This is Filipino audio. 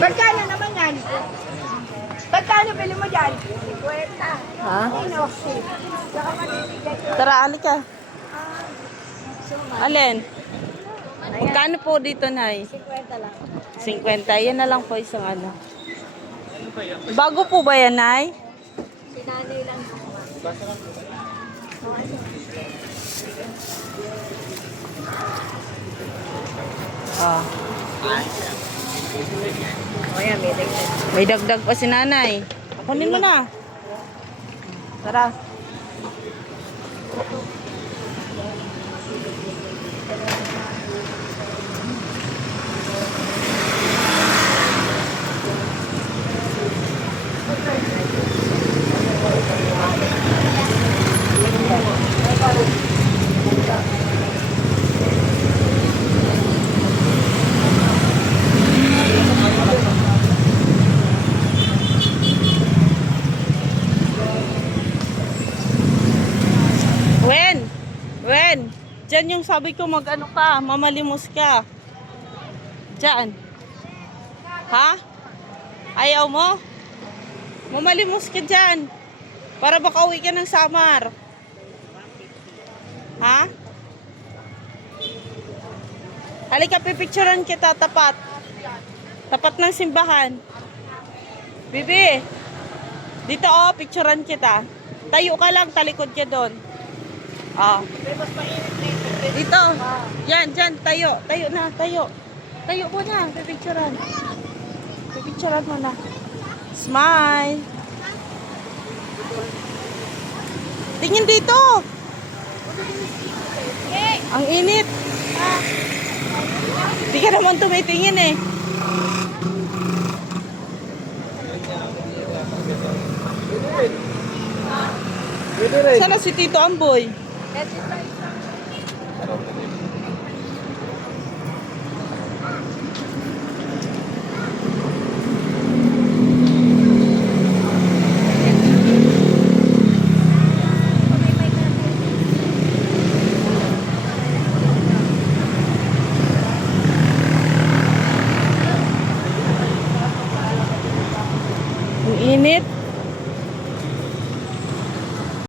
Magkano naman yan? Magkano bili mo dyan? 50. Ha? Ano? Saka manibigay ko. Tara, alika. Alin? Magkano po dito, Nay? 50 lang. 50. Yan na lang po isang ano. Bago po ba yan, Nay? Sinanay lang naman. Ah. O yan, may dagdag. May dagdag pa si Nanay. Kunin mo na. Tara. Wen, dyan yung sabi ko mag-ano ka, mamalimos ka. Dyan. Ha? Ayaw mo? Mamalimos ka dyan. Para baka uwi ka ng Samar. Ha? Halika, pipicturean kita, tapat. Tapat ng simbahan. Bibi, dito oh, picturean kita. Tayo ka lang, talikod ka doon. Ah. Dito. Yan, dyan, tayo. Tayo na, tayo. Tayo mo na, pipicturean. Pipicturean mo na. Smile. Tingin dito. Ang init. Di ka naman tumitingin eh. Sana si Tito Amboy. That's it.